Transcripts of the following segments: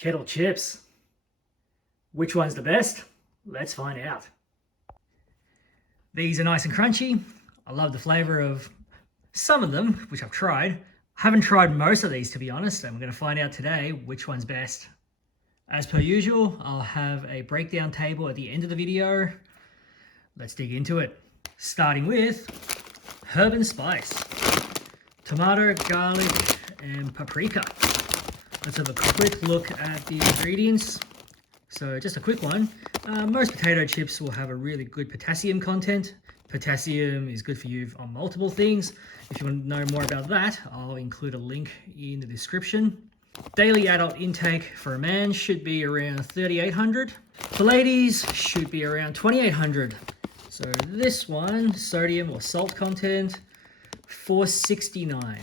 Kettle chips. Which one's the best? Let's find out. These are nice and crunchy. I love the flavor of some of them, which I've tried. I haven't tried most of these, to be honest, and we're going to find out today which one's best. As per usual, I'll have a breakdown table at the end of the video. Let's dig into it. Starting with herb and spice. Tomato, garlic, and paprika. Let's have a quick look at the ingredients. So just a quick one. Most potato chips will have a really good potassium content. Potassium is good for you on multiple things. If you want to know more about that, I'll include a link in the description. Daily adult intake for a man should be around 3,800. For ladies, should be around 2,800. So this one, sodium or salt content, 469.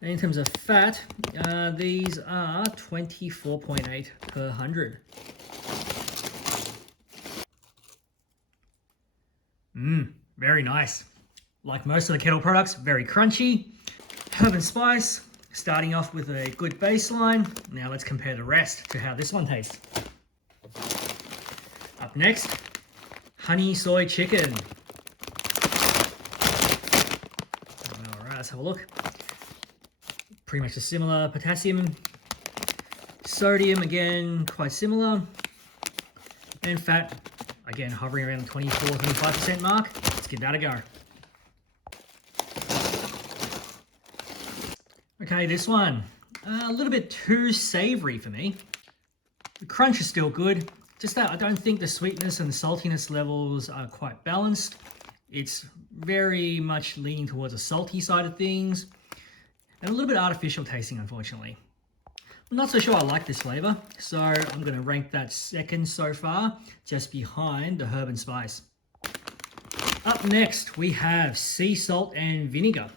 And in terms of fat, these are 24.8 per 100. Very nice. Like most of the Kettle products, very crunchy. Herb and spice, starting off with a good baseline. Now let's compare the rest to how this one tastes. Up next, honey soy chicken. All right, let's have a look. Pretty much a similar potassium. Sodium, again, quite similar. And fat, again, hovering around the 24-25% mark. Let's give that a go. Okay, this one, a little bit too savory for me. The crunch is still good. Just that I don't think the sweetness and the saltiness levels are quite balanced. It's very much leaning towards a salty side of things and a little bit artificial tasting, unfortunately. I'm not so sure I like this flavor, so I'm going to rank that second so far, just behind the herb and spice. Up next, we have sea salt and vinegar.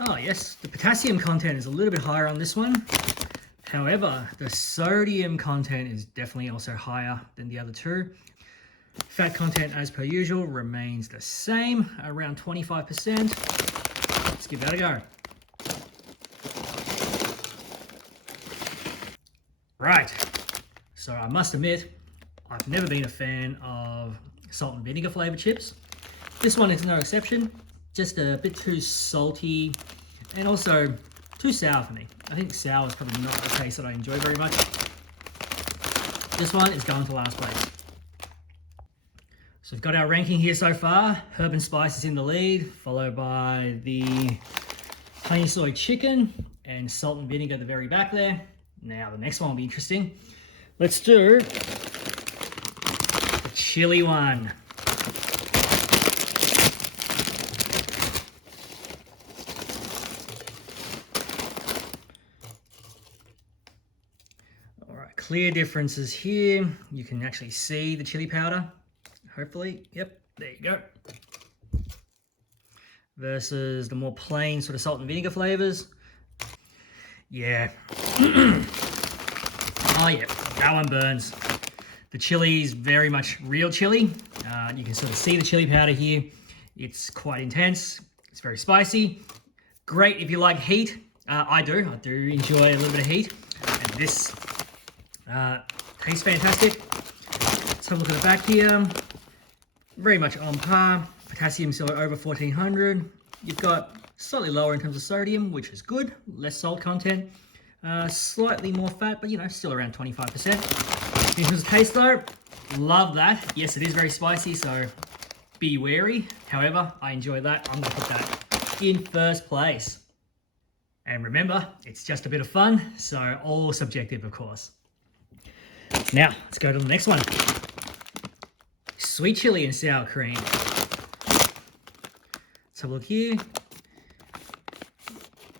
Oh yes, the potassium content is a little bit higher on this one. However, the sodium content is definitely also higher than the other two. Fat content, as per usual, remains the same, around 25%. Let's give that a go. Right, so I must admit, I've never been a fan of salt and vinegar flavored chips. This one is no exception, just a bit too salty and also too sour for me. I think sour is probably not the taste that I enjoy very much. This one is going to last place. So we've got our ranking here so far. Herb and spice is in the lead, followed by the honey soy chicken and salt and vinegar at the very back there. Now the next one will be interesting. Let's do the chili one. All right, clear differences here. You can actually see the chili powder, hopefully. Yep, there you go. Versus the more plain sort of salt and vinegar flavors. Yeah. Oh yeah, that one burns. The chili is very much real chili. You can sort of see the chili powder here. It's quite intense. It's very spicy. Great if you like heat. I do enjoy a little bit of heat. And this tastes fantastic. Let's have a look at the back here. Very much on par. Potassium still over 1400. You've got slightly lower in terms of sodium, which is good. Less salt content. Slightly more fat, but you know, still around 25%. In terms of taste though, love that. Yes, it is very spicy, so be wary. However, I enjoy that. I'm gonna put that in first place. And remember, it's just a bit of fun, so all subjective, of course. Now, let's go to the next one. Sweet chili and sour cream. Let's have a look here.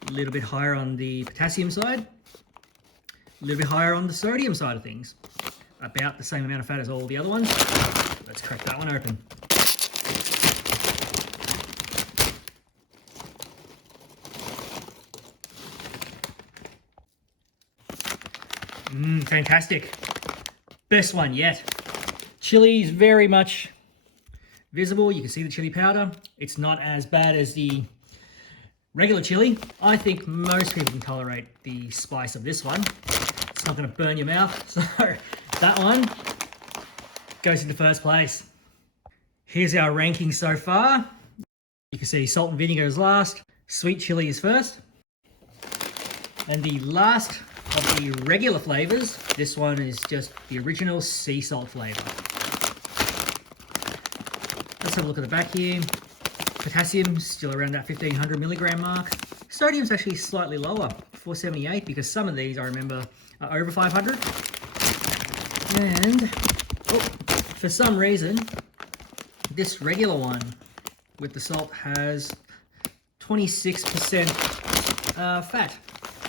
A little bit higher on the potassium side, a little bit higher on the sodium side of things. About the same amount of fat as all the other ones. Let's crack that one open. Fantastic. Best one yet. Chili is very much visible. You can see the chili powder. It's not as bad as the Regular chili, I think most people can tolerate the spice of this one. It's not going to burn your mouth, so that one goes into first place. Here's our ranking so far. You can see salt and vinegar is last, sweet chili is first, and the last of the regular flavors, this one is just the original sea salt flavor. Let's have a look at the back here. Potassium still around that 1500 milligram mark. Sodium's actually slightly lower, 478, because some of these I remember are over 500. And for some reason, this regular one with the salt has 26% fat,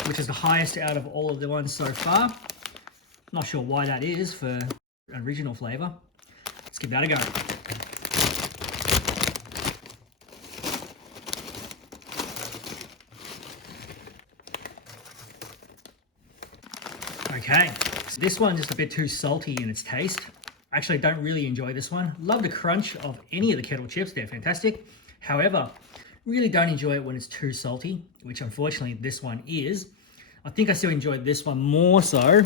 which is the highest out of all of the ones so far. Not sure why that is for original flavor. Let's give that a go. Okay, so this one's just a bit too salty in its taste. Actually, I don't really enjoy this one. Love the crunch of any of the Kettle chips, they're fantastic. However, really don't enjoy it when it's too salty, which unfortunately this one is. I think I still enjoy this one more so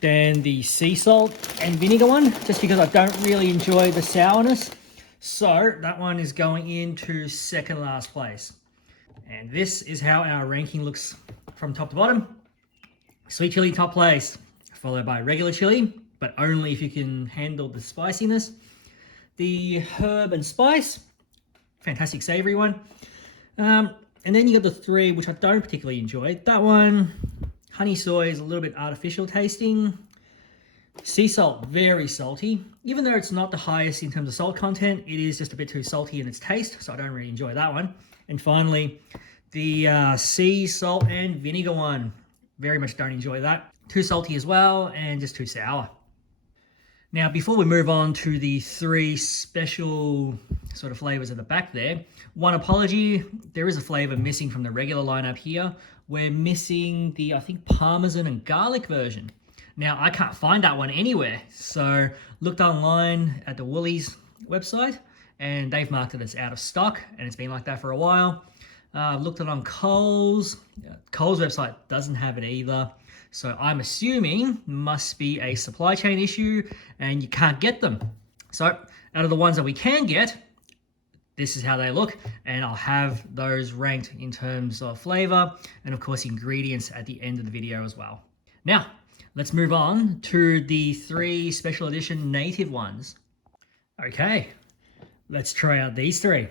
than the sea salt and vinegar one, just because I don't really enjoy the sourness. So that one is going into second last place. And this is how our ranking looks from top to bottom. Sweet chili top place, followed by regular chili, but only if you can handle the spiciness. The herb and spice, fantastic savory one. And then you got the three, which I don't particularly enjoy. That one, honey soy is a little bit artificial tasting. Sea salt, very salty. Even though it's not the highest in terms of salt content, it is just a bit too salty in its taste, so I don't really enjoy that one. And finally, the sea salt and vinegar one. Very much don't enjoy that. Too salty as well, and just too sour. Now, before we move on to the three special sort of flavors at the back there, one apology, there is a flavor missing from the regular lineup here. We're missing the, I think, Parmesan and garlic version. Now, I can't find that one anywhere, so looked online at the Woolies website, and they've marked it as out of stock, and it's been like that for a while. I've looked at it on Coles. Coles website doesn't have it either. So I'm assuming must be a supply chain issue and you can't get them. So out of the ones that we can get, this is how they look. And I'll have those ranked in terms of flavor and of course ingredients at the end of the video as well. Now, let's move on to the three special edition native ones. Okay, let's try out these three.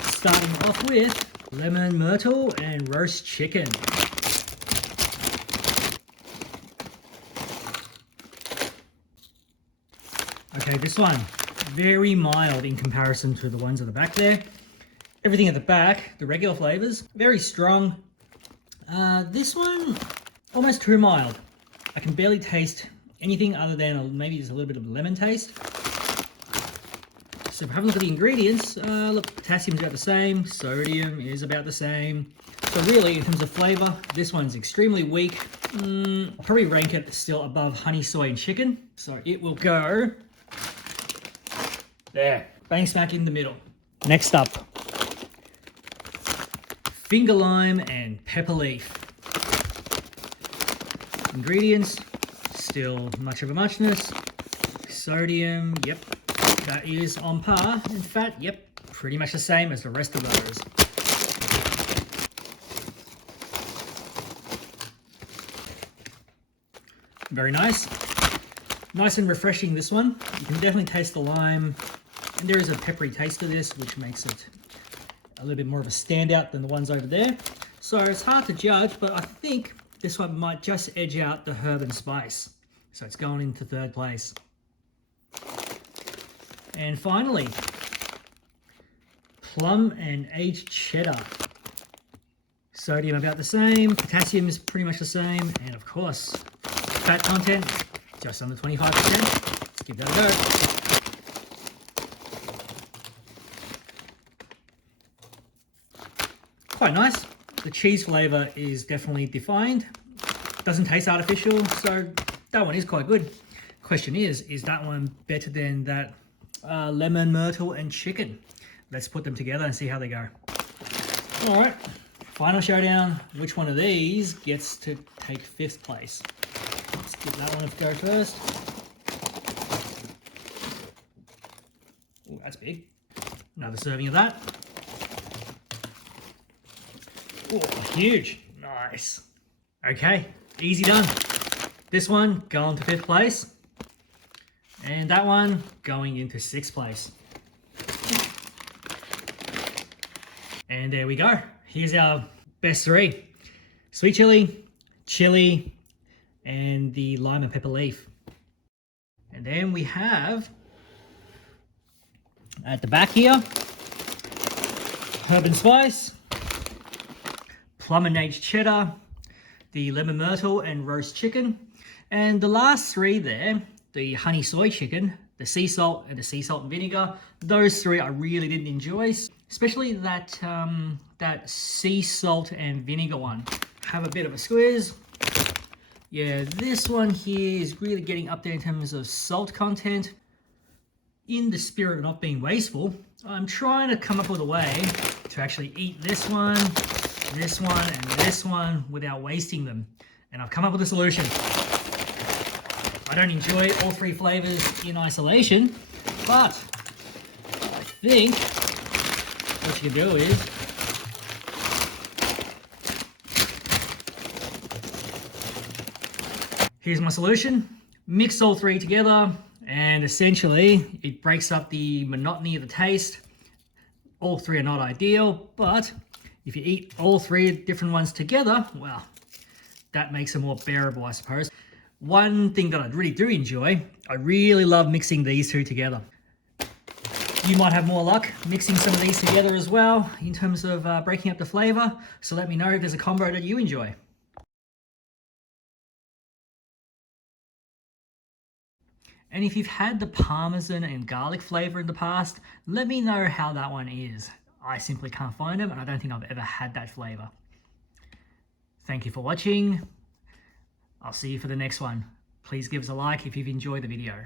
Starting off with lemon myrtle and roast chicken. Okay, this one, very mild in comparison to the ones at the back there. Everything at the back, the regular flavors, very strong. This one, almost too mild. I can barely taste anything other than maybe just a little bit of lemon taste. So if we have a look at the ingredients, look, potassium is about the same, sodium is about the same. So really, in terms of flavor, this one's extremely weak. Probably rank it still above honey, soy, and chicken. So it will go there, bang smack in the middle. Next up, finger lime and pepper leaf. Ingredients, still much of a muchness. Sodium, yep, that is on par. In fact, yep, pretty much the same as the rest of those. Very nice. Nice and refreshing, this one. You can definitely taste the lime. And there is a peppery taste to this, which makes it a little bit more of a standout than the ones over there. So it's hard to judge, but I think this one might just edge out the herb and spice. So it's going into third place. And finally, plum and aged cheddar. Sodium about the same, potassium is pretty much the same, and of course, fat content just under 25%. Let's give that a go. Quite nice. The cheese flavor is definitely defined. Doesn't taste artificial, so that one is quite good. Question is that one better than that lemon, myrtle, and chicken? let's put them together and see how they go. All right, final showdown. Which one of these gets to take 5th place? Let's give that one a go first. Oh, that's big. Another serving of that. Oh, huge. Nice. Okay, easy done. This one going to 5th place. And that one going into 6th place. And there we go. Here's our best 3. Sweet chili, chili, and the lime and pepper leaf. And then we have, at the back here, herb and spice, plum and aged cheddar, the lemon myrtle and roast chicken. And the last 3 there, the honey soy chicken, the sea salt, and the sea salt and vinegar. Those 3 I really didn't enjoy, especially that that sea salt and vinegar one. Have a bit of a squeeze. Yeah, this one here is really getting up there in terms of salt content. In the spirit of not being wasteful, I'm trying to come up with a way to actually eat this one, and this one without wasting them. And I've come up with a solution. I don't enjoy all 3 flavors in isolation, but I think what you can do is here's my solution. Mix all 3 together, and essentially it breaks up the monotony of the taste. All 3 are not ideal, but if you eat all 3 different ones together, well, that makes them more bearable, I suppose. One thing that I really do enjoy, I really love mixing these 2 together. You might have more luck mixing some of these together as well in terms of breaking up the flavor. So let me know if there's a combo that you enjoy. And if you've had the Parmesan and garlic flavor in the past, let me know how that one is. I simply can't find them, and I don't think I've ever had that flavor. Thank you for watching. I'll see you for the next one. Please give us a like if you've enjoyed the video.